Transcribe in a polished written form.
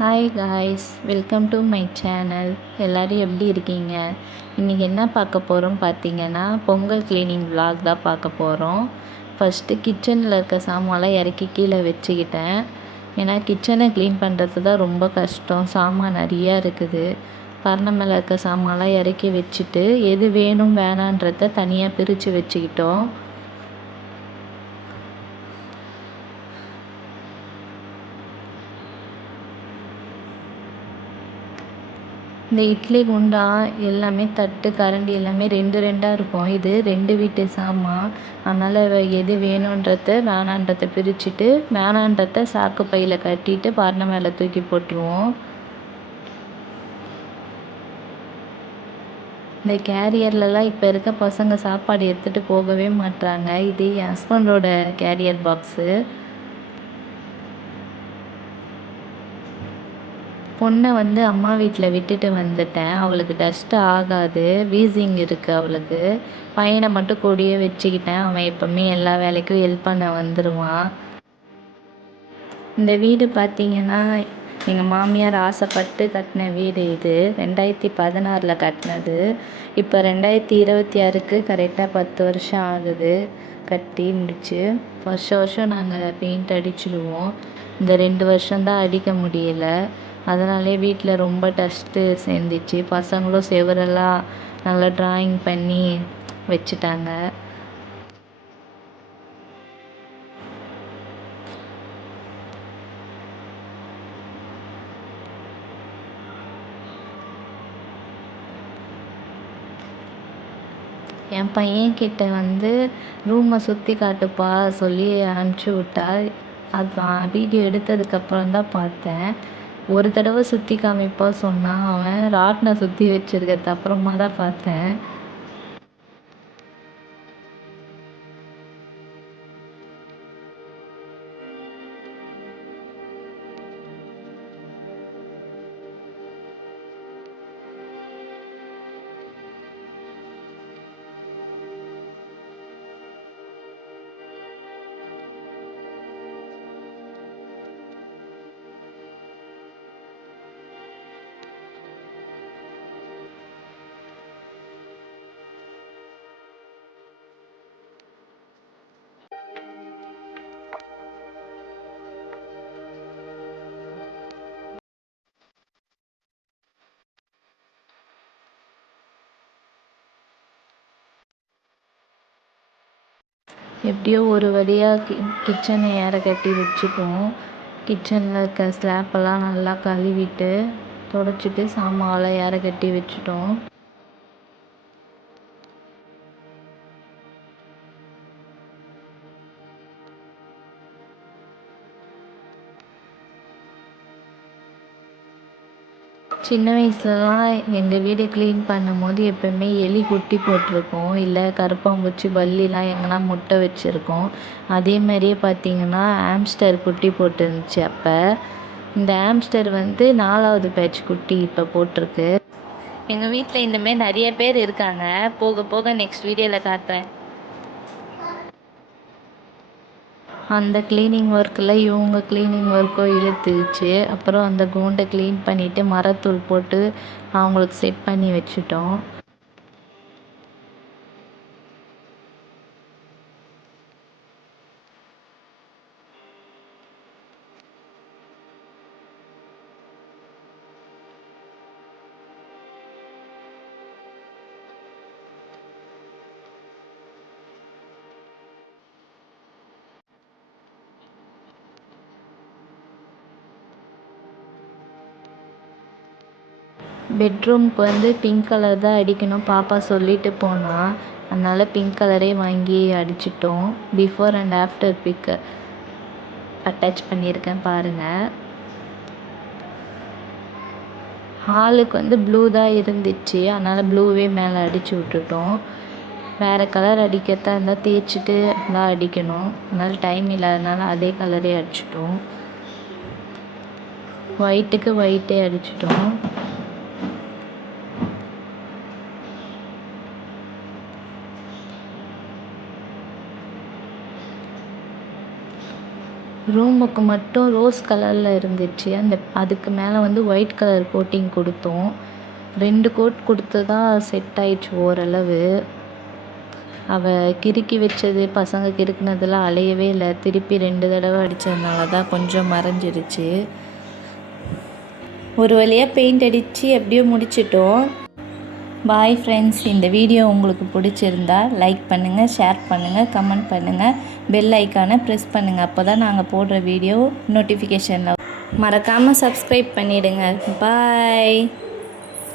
Hi guys, welcome to my channel. எல்லோரும் எப்படி இருக்கீங்க? இன்றைக்கி என்ன பார்க்க போகிறோம் பார்த்தீங்கன்னா, பொங்கல் க்ளீனிங் vlog தான் பார்க்க போகிறோம். ஃபஸ்ட்டு கிச்சனில் இருக்க சாமான்லாம் இறக்கி கீழே வச்சுக்கிட்டேன். ஏன்னா கிச்சனை க்ளீன் பண்ணுறது தான் ரொம்ப கஷ்டம். சாமான் நிறையா இருக்குது. பரண மேலே இருக்க சாமான்லாம் இறக்கி வச்சுட்டு எது வேணும் வேணான்றதை தனியாக பிரித்து வச்சுக்கிட்டோம். இந்த இட்லி குண்டான் எல்லாமே தட்டு கரண்டி எல்லாமே ரெண்டு ரெண்டாக இருக்கும். இது 2 வீட்டு சாமான். அதனால் எது வேணுன்றத வேணான்றதை பிரிச்சுட்டு வேணான்றதை சாக்கு பையில் கட்டிட்டு பரண மேலே தூக்கி போட்டுருவோம். இந்த கேரியர்லலாம் இப்போ இருக்க பசங்க சாப்பாடு எடுத்துகிட்டு போகவே மாட்றாங்க. இது என் ஹஸ்பண்டோட கேரியர் பாக்ஸு. பொண்ணை அம்மா வீட்டில் விட்டுட்டு வந்துட்டேன். அவளுக்கு டஸ்ட்டு ஆகாது, வீசிங் இருக்குது அவளுக்கு. பையனை மட்டும் கூடயே வச்சுக்கிட்டேன். அவன் எப்போவுமே எல்லா வேலைக்கும் ஹெல்ப் பண்ண வந்துடுவான். இந்த வீடு பார்த்திங்கன்னா எங்கள் மாமியார் ஆசைப்பட்டு கட்டின வீடு. இது 2016 கட்டினது. இப்போ 2026க்கு கரெக்டாக 10 வருஷம் ஆகுது கட்டி முடிச்சு. வருஷம் நாங்கள் பெயிண்ட் அடிச்சிடுவோம். இந்த 2 வருஷம்தான் அடிக்க முடியல. அதனாலே வீட்டில் ரொம்ப டஸ்ட்டு சேர்ந்துச்சு. பசங்களும் செவரெல்லாம் நல்லா ட்ராயிங் பண்ணி வச்சுட்டாங்க. என் பையன்கிட்ட ரூமை சுற்றி காட்டுப்பா சொல்லி அனுப்பிச்சி விட்டா. அது வீடியோ எடுத்ததுக்கப்புறம் தான் பார்த்தேன். ஒரு தடவை சுற்றி காமிப்பா சொன்னான். அவன் ராட்டினம் சுற்றி வச்சிருக்கிறது அப்புறமா தான் பார்த்தேன். எப்படியோ ஒரு வழியாக கிச்சனை ஏற கட்டி வச்சுட்டோம். கிச்சனில் இருக்க ஸ்லாப்பெல்லாம் நல்லா கழுவிட்டு துடைச்சிட்டு சாமான்லாம் ஏற கட்டி வச்சுட்டோம். சின்ன வயசுலலாம் எங்கள் வீடு க்ளீன் பண்ணும்போது எப்போவுமே எலி குட்டி போட்டிருக்கும், இல்லை கரப்பான்பூச்சி பல்லிலாம் எங்கன்னா முட்டை வச்சுருக்கும். அதே மாதிரியே பார்த்திங்கன்னா ஆம்ஸ்டர் குட்டி போட்டுருந்துச்சு. அப்போ இந்த ஆம்ஸ்டர் 4வது பேட்ச் குட்டி இப்போ போட்டிருக்கு. எங்கள் வீட்டில் இந்தமாரி நிறைய பேர் இருக்காங்க. போக போக நெக்ஸ்ட் வீடியோவில் காட்டுறேன். அந்த க்ளீனிங் ஒர்க்கில் இவங்க க்ளீனிங் ஒர்க்கும் இழுத்துச்சு. அப்புறம் அந்த கூண்டை க்ளீன் பண்ணிவிட்டு மரத்தூள் போட்டு அவங்களுக்கு செட் பண்ணி வச்சுட்டோம். பெட்ரூமுக்கு பிங்க் கலர் தான் அடிக்கணும் பாப்பா சொல்லிட்டு போனால். அதனால் பிங்க் கலரே வாங்கி அடிச்சிட்டோம். Before and after pic attach பண்ணியிருக்கேன் பாருங்கள். ஹாலுக்கு ப்ளூ தான் இருந்துச்சு. அதனால் ப்ளூவே மேலே அடித்து விட்டுட்டோம். வேறு கலர் அடிக்கிறதா இருந்தால் தேய்ச்சிட்டு தான் அடிக்கணும். அதனால் டைம் இல்லாதனால அதே கலரே அடிச்சிட்டோம். ஒயிட்டுக்கு ஒயிட்டே அடிச்சிட்டோம். ரூமுக்கு மட்டும் ரோஸ் கலரில் இருந்துச்சு. அதுக்கு மேலே வந்து ஒயிட் கலர் கோட்டிங் கொடுத்தோம். 2 கோட் கொடுத்து தான் செட் ஆயிடுச்சு ஓரளவு. அவள் கிறுக்கி வச்சது, பசங்க கிறுக்குனதெல்லாம் அலையவே இல்லை. திருப்பி 2 தடவை அடித்ததுனால தான் கொஞ்சம் மறைஞ்சிருச்சு. ஒரு வழியாக பெயிண்ட் அடித்து எப்படியோ முடிச்சிட்டோம். Bye friends. இந்த வீடியோ உங்களுக்கு பிடிச்சிருந்தா லைக் பண்ணுங்கள், ஷேர் பண்ணுங்கள், கமெண்ட் பண்ணுங்கள், பெல் ஐக்கானை ப்ரெஸ் பண்ணுங்கள். அப்போ தான் நாங்கள் போடுற வீடியோ நோட்டிஃபிகேஷனில் மறக்காமல் சப்ஸ்கிரைப் பண்ணிவிடுங்க. பாய்.